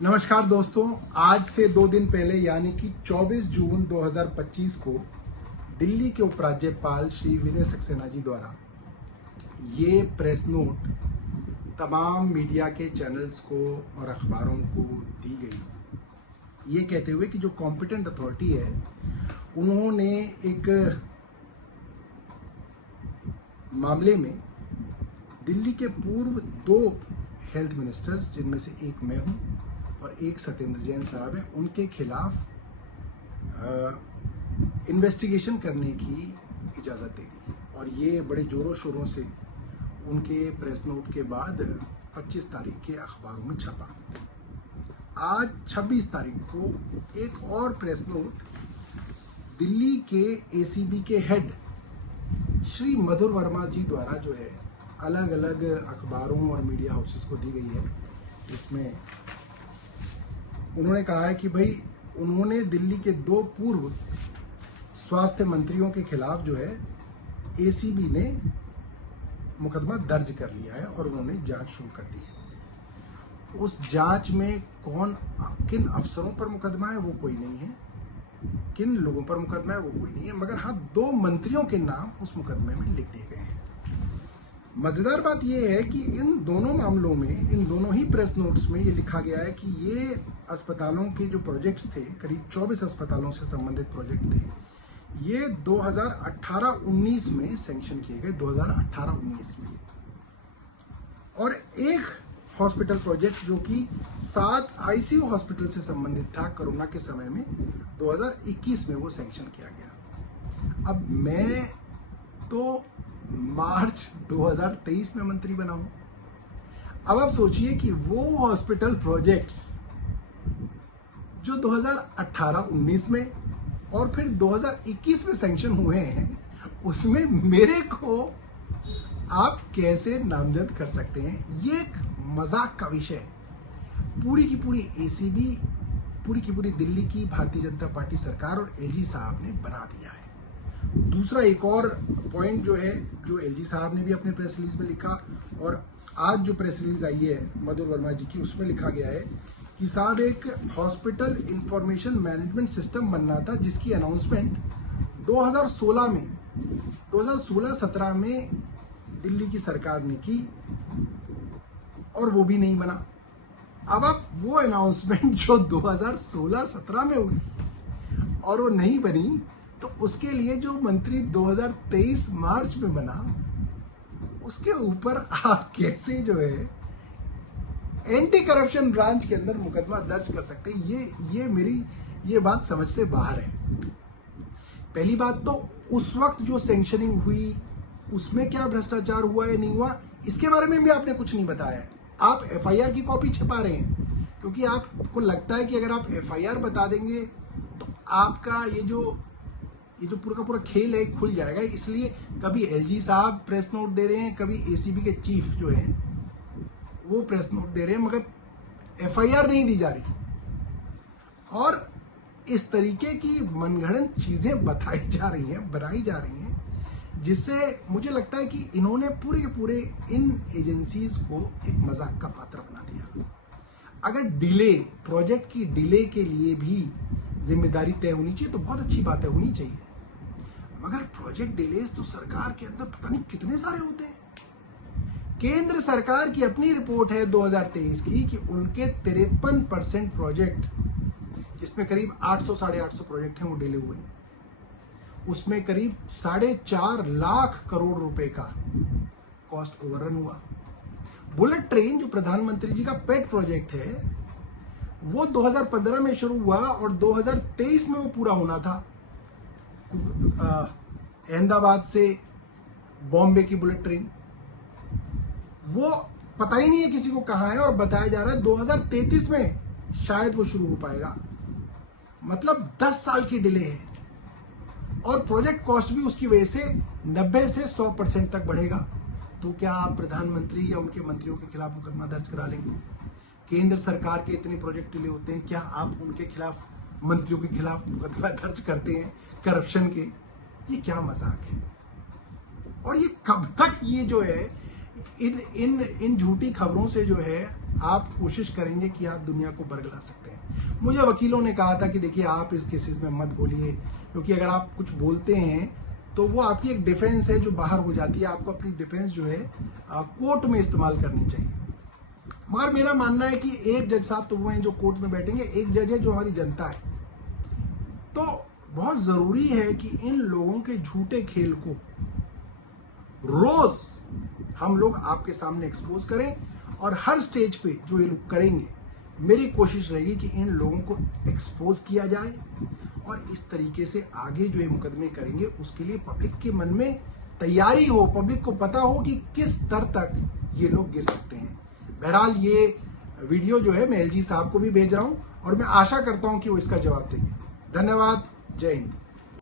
नमस्कार दोस्तों, आज से 2 दिन पहले यानी कि 24 जून 2025 को दिल्ली के उपराज्यपाल श्री विनय सक्सेना जी द्वारा ये प्रेस नोट तमाम मीडिया के चैनल्स को और अखबारों को दी गई, ये कहते हुए कि जो कॉम्पिटेंट अथॉरिटी है उन्होंने एक मामले में दिल्ली के पूर्व 2 हेल्थ मिनिस्टर्स, जिनमें से एक मैं हूं और एक सत्येंद्र जैन साहब है, उनके खिलाफ इन्वेस्टिगेशन करने की इजाज़त दे दी। और ये बड़े जोरों शोरों से उनके प्रेस नोट के बाद 25 तारीख के अखबारों में छपा। आज 26 तारीख को एक और प्रेस नोट दिल्ली के एसीबी के हेड श्री मधुर वर्मा जी द्वारा जो है अलग अलग अखबारों और मीडिया हाउसेस को दी गई है। इसमें उन्होंने कहा है कि भाई उन्होंने दिल्ली के 2 पूर्व स्वास्थ्य मंत्रियों के खिलाफ जो है एसीबी ने मुकदमा दर्ज कर लिया है और उन्होंने जांच शुरू कर दी है। उस जांच में किन अफसरों पर मुकदमा है वो कोई नहीं है, किन लोगों पर मुकदमा है वो कोई नहीं है, मगर हाँ 2 मंत्रियों के नाम उस मुकदमे में लिख दिए गए हैं। मजेदार बात यह है कि इन दोनों मामलों में, इन दोनों ही प्रेस नोट्स में ये लिखा गया है कि ये अस्पतालों के जो प्रोजेक्ट्स थे, करीब 24 अस्पतालों से संबंधित प्रोजेक्ट थे, ये 2018-19 में सैंक्शन किए गए, 2018-19 में। और एक हॉस्पिटल प्रोजेक्ट जो कि 7 आईसीयू हॉस्पिटल से संबंधित था कोरोना के समय में, 2021 में वो सैंक्शन किया गया। अब मैं तो मार्च 2023 में मंत्री बना हूं। अब आप सोचिए कि वो हॉस्पिटल प्रोजेक्ट्स जो 2018-19 में और फिर 2021 में सैंक्शन हुए हैं, उसमें मेरे को आप कैसे नामजद कर सकते हैं? ये एक मजाक का विषय है। पूरी की पूरी एसीबी, पूरी की पूरी दिल्ली की भारतीय जनता पार्टी सरकार और एलजी साहब ने बना दिया है। दूसरा एक और पॉइंट जो है, जो एलजी साहब ने भी अपने प्रेस रिलीज में लिखा और आज जो प्रेस रिलीज आई है मधुर वर्मा जी की, उसमें लिखा गया है कि साहब एक हॉस्पिटल इंफॉर्मेशन मैनेजमेंट सिस्टम बनना था, जिसकी अनाउंसमेंट 2016-17 में दिल्ली की सरकार ने की और वो भी नहीं बना। अब आप वो अनाउंसमेंट जो 2016-17 में हुई और वो नहीं बनी, तो उसके लिए जो मंत्री 2023 मार्च में बना, उसके ऊपर आप कैसे जो है एंटी करप्शन ब्रांच के अंदर मुकदमा दर्ज कर सकते हैं? ये मेरी बात समझ से बाहर है। पहली बात तो उस वक्त जो सैंक्शनिंग हुई उसमें क्या भ्रष्टाचार हुआ या नहीं हुआ, इसके बारे में भी आपने कुछ नहीं बताया है। आप एफआईआर की कॉपी छिपा रहे हैं क्योंकि आपको लगता है कि अगर आप एफआईआर बता देंगे तो आपका ये जो पूरा का पूरा खेल है खुल जाएगा। इसलिए कभी एलजी साहब प्रेस नोट दे रहे हैं, कभी एसीबी के चीफ जो है वो प्रेस नोट दे रहे हैं, मगर एफआईआर नहीं दी जा रही। और इस तरीके की मनगढ़ंत चीजें बनाई जा रही हैं, जिससे मुझे लगता है कि इन्होंने पूरे के पूरे इन एजेंसीज को एक मजाक का पात्र बना दिया। अगर प्रोजेक्ट की डिले के लिए भी जिम्मेदारी तय होनी चाहिए तो बहुत अच्छी बात है, होनी चाहिए, मगर प्रोजेक्ट डिलेज तो सरकार के अंदर पता नहीं कितने सारे होते हैं। केंद्र सरकार की अपनी रिपोर्ट है 2023 की कि उनके 53% प्रोजेक्ट, जिसमें करीब 800-850 प्रोजेक्ट हैं, वो डिले हुए। उसमें करीब 4.5 लाख करोड़ रुपए का कॉस्ट ओवररन हुआ। बुलेट ट्रेन जो प्रधानमंत्री जी का पेट प्रोजेक्ट है, वो 2015 में शुरू हुआ और 2023 में वो पूरा होना था। अहमदाबाद से बॉम्बे की बुलेट ट्रेन, वो पता ही नहीं है किसी को कहां है और बताया जा रहा है 2033 में शायद वो शुरू हो पाएगा। मतलब 10 साल की डिले है और प्रोजेक्ट कॉस्ट भी उसकी वजह से 90 से 100% तक बढ़ेगा। तो क्या आप प्रधानमंत्री या उनके मंत्रियों के खिलाफ मुकदमा दर्ज करा लेंगे? केंद्र सरकार के इतने प्रोजेक्ट डिले होते हैं, क्या आप उनके खिलाफ, मंत्रियों के खिलाफ मुकदमा दर्ज करते हैं करप्शन के? ये क्या मजाक है? और ये कब तक ये जो है इन झूठी खबरों से जो है आप कोशिश करेंगे कि आप दुनिया को बरगला सकते हैं। मुझे वकीलों ने कहा था कि देखिए आप इस केसेस में मत बोलिए, क्योंकि अगर आप कुछ बोलते हैं तो वो आपकी एक डिफेंस है जो बाहर हो जाती है। आपको अपनी डिफेंस जो है कोर्ट में इस्तेमाल करनी चाहिए। मगर मेरा मानना है कि एक जज साहब तो वो हैं जो कोर्ट में बैठेंगे, एक जज है जो हमारी जनता है। तो बहुत जरूरी है कि इन लोगों के झूठे खेल को रोज हम लोग आपके सामने एक्सपोज करें, और हर स्टेज पे जो ये लोग करेंगे, मेरी कोशिश रहेगी कि इन लोगों को एक्सपोज किया जाए, और इस तरीके से आगे जो ये मुकदमे करेंगे उसके लिए पब्लिक के मन में तैयारी हो, पब्लिक को पता हो कि किस स्तर तक ये लोग गिर सकते हैं। बहरहाल ये वीडियो जो है मैं एलजी साहब को भी भेज रहा हूं, और मैं आशा करता हूं कि वो इसका जवाब देंगे। धन्यवाद। जय हिंद।